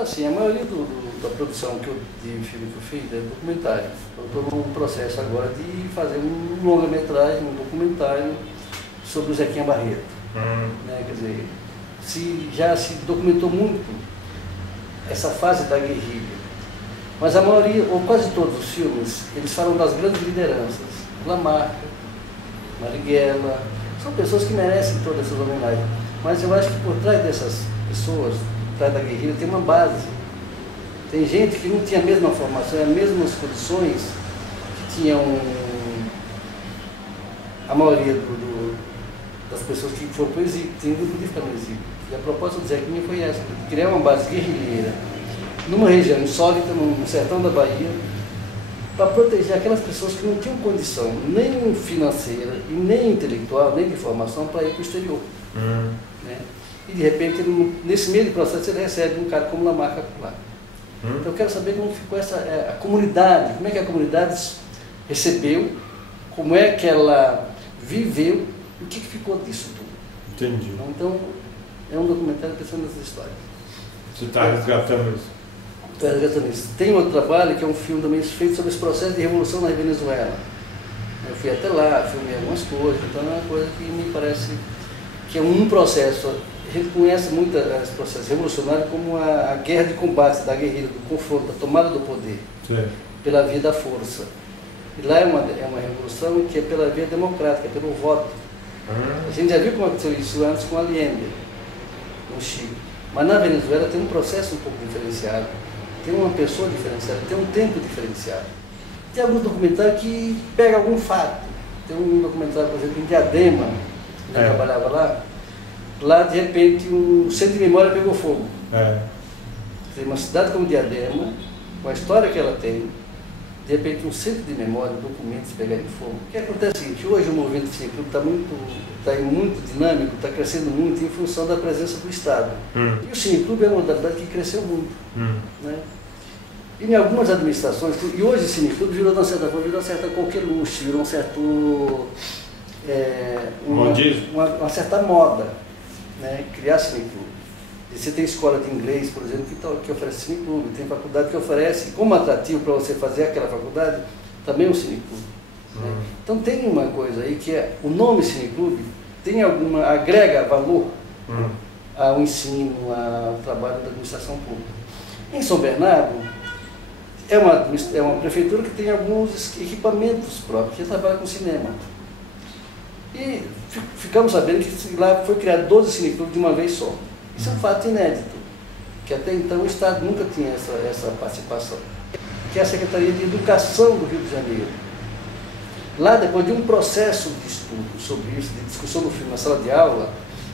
Assim, a maioria da produção de filme que eu fiz é documentário. Eu estou num processo agora de fazer um longa-metragem, um documentário sobre o Zequinha Barreto. Né? Quer dizer, já se documentou muito essa fase da guerrilha, mas a maioria, ou quase todos os filmes, eles falam das grandes lideranças, Lamarca, Marighella, são pessoas que merecem todas essas homenagens, mas eu acho que por trás dessas pessoas, por trás da guerrilha, tem uma base. Tem gente que não tinha a mesma formação, as mesmas condições que tinham a maioria das pessoas que foram para o exílio, tem um grupo de ficar no exílio. E a proposta do Zequinha foi essa, criar uma base guerrilheira, numa região insólita, no sertão da Bahia, para proteger aquelas pessoas que não tinham condição, nem financeira, e nem intelectual, nem de formação, para ir para o exterior. Né? E de repente, nesse meio de processo, ele recebe um cara como Lamarca lá. Então eu quero saber como ficou a comunidade, como é que a comunidade recebeu, como é que ela viveu, e o que ficou disso tudo. Entendi. Então, é um documentário pensando nessas histórias. Você está resgatando isso? Estou resgatando isso. Tem outro trabalho que é um filme também feito sobre esse processo de revolução na Venezuela. Eu fui até lá, filmei algumas coisas, então é uma coisa que me parece que é um processo. A gente conhece muito esse processo revolucionário como a guerra de combate, da guerrilha, do confronto, da tomada do poder, pela via da força. E lá é uma revolução que é pela via democrática, pelo voto. A gente já viu como aconteceu isso antes com Allende, no Chile. Mas na Venezuela tem um processo um pouco diferenciado, tem uma pessoa diferenciada, tem um tempo diferenciado. Tem alguns documentários que pegam algum fato. Tem um documentário, por exemplo, em Diadema, eu trabalhava lá de repente o centro de memória pegou fogo. Tem uma cidade como Diadema, com a história que ela tem, de repente um centro de memória, documentos pegarem fogo. O que acontece é o seguinte, hoje o movimento Cineclube está muito dinâmico, está crescendo muito em função da presença do Estado. E o Cineclube é uma modalidade que cresceu muito. Né? E em algumas administrações, e hoje o Cineclube virou uma certa coqueluche, virou um certo... uma certa moda, né? Criar Cineclube. Você tem escola de inglês, por exemplo, que oferece cineclube, tem faculdade que oferece, como atrativo para você fazer aquela faculdade, também um cineclube. Né? Então tem uma coisa aí que é, o nome cineclube agrega valor ao ensino, ao trabalho da administração pública. Em São Bernardo, é uma prefeitura que tem alguns equipamentos próprios, que trabalha com cinema. E ficamos sabendo que lá foi criado 12 cineclubes de uma vez só. Isso é um fato inédito, que até então o Estado nunca tinha essa participação, que é a Secretaria de Educação do Rio de Janeiro. Lá, depois de um processo de estudo sobre isso, de discussão do filme na sala de aula,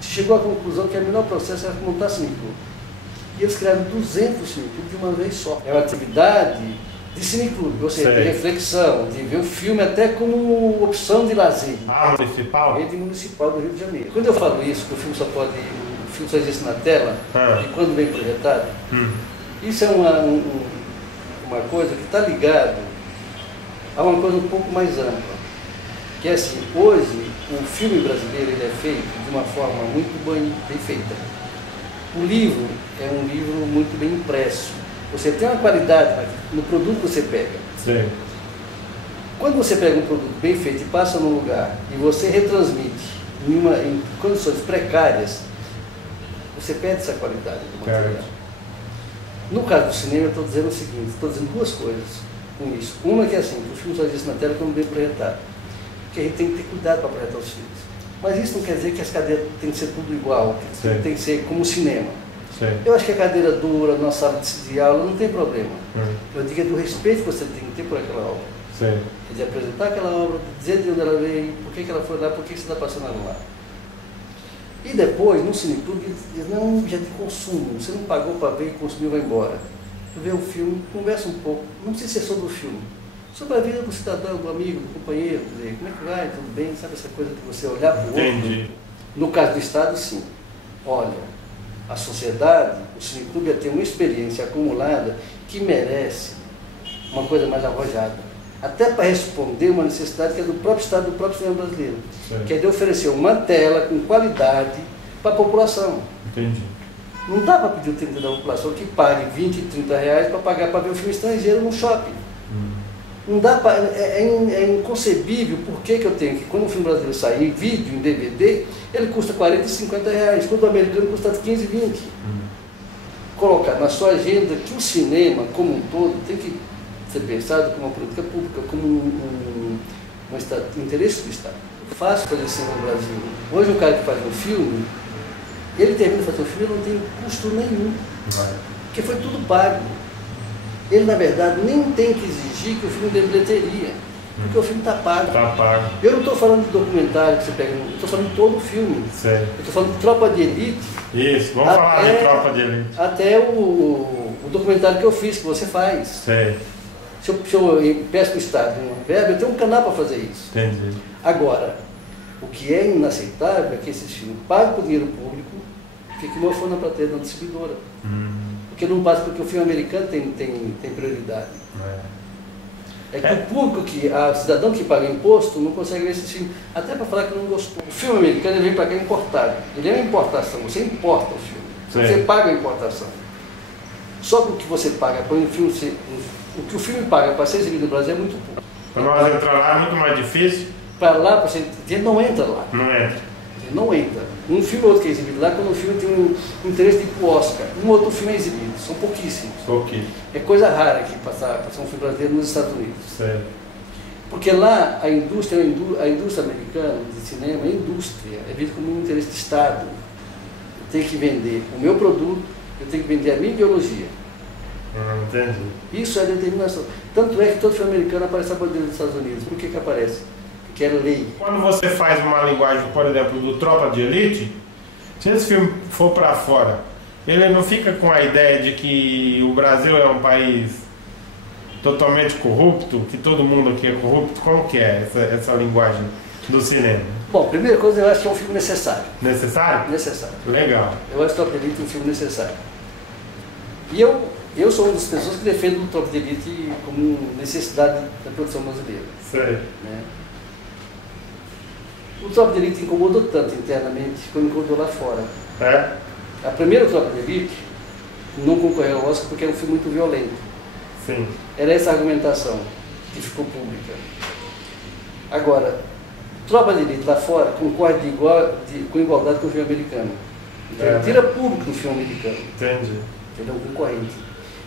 se chegou à conclusão que o melhor processo era montar cineclube. E eles criaram 200 cineclubes de uma vez só. É uma atividade de cineclube, ou seja, de reflexão, de ver o filme até como opção de lazer. Municipal? Rede municipal do Rio de Janeiro. Quando eu falo isso, que o filme só existe na tela, e quando vem projetado, isso é uma coisa que está ligada a uma coisa um pouco mais ampla. Que é assim, hoje o filme brasileiro ele é feito de uma forma muito bem feita. O livro é um livro muito bem impresso. Você tem uma qualidade no produto que você pega. Quando você pega um produto bem feito e passa num lugar e você retransmite em condições precárias, você perde essa qualidade do material. No caso do cinema, eu estou dizendo o seguinte, estou dizendo duas coisas com isso. Uma que é assim, que o filme só existe na tela quando bem projetado. Porque a gente tem que ter cuidado para projetar os filmes. Mas isso não quer dizer que as cadeiras têm que ser tudo igual, que tem que ser como o cinema. Eu acho que a cadeira dura, na sala de aula, não tem problema. Eu digo é do respeito que você tem que ter por aquela obra. É de apresentar aquela obra, dizer de onde ela veio, por que ela foi lá, por que você está passando ela lá. E depois, no cineclube, eles dizem, não, é um objeto de consumo, você não pagou para ver e consumiu e vai embora. Tu vê o filme, conversa um pouco, não precisa ser sobre o filme, sobre a vida do cidadão, do amigo, do companheiro, dizer, como é que vai, tudo bem, sabe essa coisa de você olhar para o outro. No caso do Estado, sim. Olha, a sociedade, o cineclube tem uma experiência acumulada que merece uma coisa mais arrojada. Até para responder uma necessidade que é do próprio Estado, do próprio cinema brasileiro. Que é de oferecer uma tela com qualidade para a população. Não dá para pedir o 30% da população que pague 20, 30 reais para pagar para ver um filme estrangeiro no shopping. Não dá para, é inconcebível por que eu tenho que, quando um filme brasileiro sair em vídeo, em DVD, ele custa 40 e 50 reais, quando o americano custa 15, 20. Colocar na sua agenda que o cinema, como um todo, tem que ser pensado como uma política pública, como um interesse do Estado. Fácil fazer cinema no Brasil. Hoje um cara que faz um filme, ele termina de fazer o filme e não tem custo nenhum, porque foi tudo pago. Ele, na verdade, nem tem que exigir que o filme dê bilheteria, porque o filme está pago. Está pago. Eu não estou falando de documentário que você pega, eu estou falando de todo o filme. Certo. Eu estou falando de Tropa de Elite. Isso, vamos falar de Tropa de Elite. Até o documentário que eu fiz, que você faz. Certo. Se eu peço para o Estado uma verba, eu tenho um canal para fazer isso. Entendi. Agora, o que é inaceitável é que esses filmes pagam por dinheiro público, fiquem mal fora na plateia da distribuidora. Porque não passa porque o filme americano tem prioridade. É que o público, o cidadão que paga imposto, não consegue ver esse filme, até para falar que não gostou. O filme americano ele vem para cá importado. Ele é uma importação, você importa o filme. Você paga a importação. Só que o que você paga para o filme o que o filme paga para ser exibido no Brasil é muito pouco. Para nós entrar lá é muito mais difícil? Para lá, ele não entra lá. Não entra. Ele não entra. Um filme ou outro que é exibido lá, quando o filme tem um interesse de ir para o Oscar, um outro filme é exibido. São pouquíssimos. É coisa rara aqui passar um filme brasileiro nos Estados Unidos. Certo. Porque lá a indústria americana de cinema é indústria, é vista como um interesse de Estado. Eu tenho que vender o meu produto, eu tenho que vender a minha ideologia. Entendi. Isso é determinação. Tanto é que todo filme americano aparece a bandeira dos Estados Unidos. Por que aparece? Porque é lei. Quando você faz uma linguagem, por exemplo, do Tropa de Elite, se esse filme for para fora, ele não fica com a ideia de que o Brasil é um país totalmente corrupto, que todo mundo aqui é corrupto? Como que é essa linguagem do cinema? Bom, primeira coisa, eu acho que é um filme necessário. Necessário? Necessário. Legal. Eu acho que o Tropa de Elite é um filme necessário. E eu sou uma das pessoas que defendo o Tropa de Elite como necessidade da produção brasileira. Sei. Né? O Tropa de Elite incomodou tanto internamente que incomodou lá fora. É? A primeira Tropa de Elite não concorreu ao Oscar porque era um filme muito violento. Sim. Era essa a argumentação que ficou pública. Agora, Tropa de Elite lá fora concorre com igualdade com o filme americano. Então, ele tira público do filme americano. Entendi. Ele é um concorrente.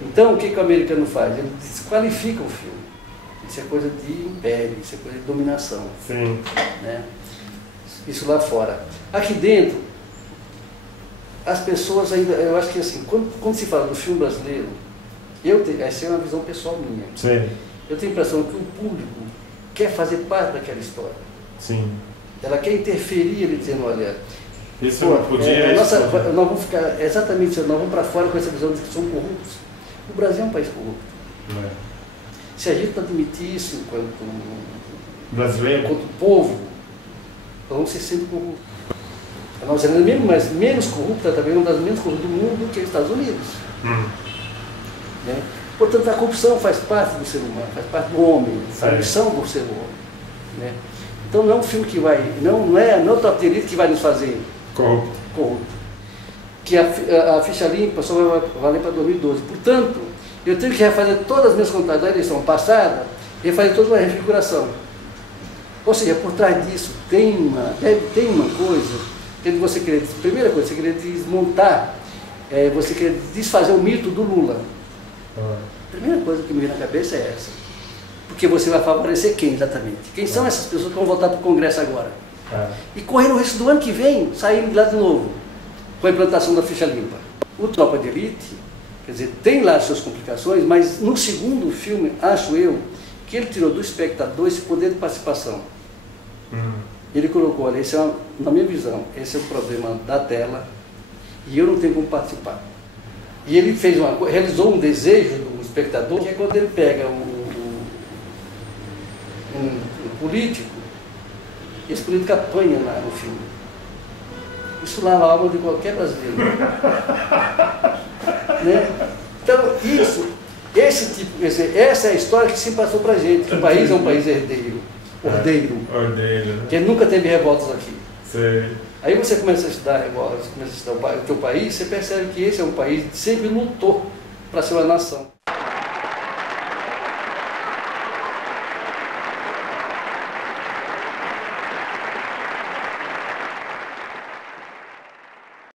Então, o que o americano faz? Ele desqualifica o filme. Isso é coisa de império, isso é coisa de dominação. Sim. Né? Isso lá fora. Aqui dentro, as pessoas ainda, eu acho que assim, quando se fala do filme brasileiro, essa é uma visão pessoal minha. Sim. Eu tenho a impressão que o público quer fazer parte daquela história. Sim. Ela quer interferir, ele dizendo, olha, isso não podia. Nós vamos ficar exatamente, nós vamos para fora com essa visão de que são corruptos. O Brasil é um país corrupto. Se a gente não admitir isso enquanto brasileiro, enquanto povo, nós vamos ser sempre corruptos. A Nova Zelândia, mas menos corrupta, também uma das menos corruptas do mundo que os Estados Unidos. Né? Portanto, a corrupção faz parte do ser humano, faz parte do homem, a missão do ser humano. Né? Então não é um filme que vai, não é o Tropa de Elite que vai nos fazer corrupto. Que a ficha limpa só vai valer para 2012. Portanto, eu tenho que refazer todas as minhas contas da eleição passada e refazer toda uma refiguração. Ou seja, por trás disso tem uma coisa que você querer, primeira coisa, você querer desmontar, você querer desfazer o mito do Lula. A primeira coisa que me vem na cabeça é essa. Porque você vai favorecer quem exatamente? Quem são essas pessoas que vão votar para o Congresso agora? E correr o risco do ano que vem, sair de lá de novo, com a implantação da ficha limpa. O Tropa de Elite, quer dizer, tem lá as suas complicações, mas no segundo filme, acho eu, que ele tirou do espectador esse poder de participação. Ele colocou, olha, na minha visão, esse é o problema da tela, e eu não tenho como participar. E ele realizou um desejo do espectador, que é quando ele pega um político, esse político apanha lá no filme. Isso lava a alma de qualquer brasileiro. Né? Então, essa é a história que se passou pra gente. O país é um país ordeiro, né? que nunca teve revoltas aqui. Sei. Aí você começa a estudar o teu país, você percebe que esse é um país que sempre lutou para ser uma nação.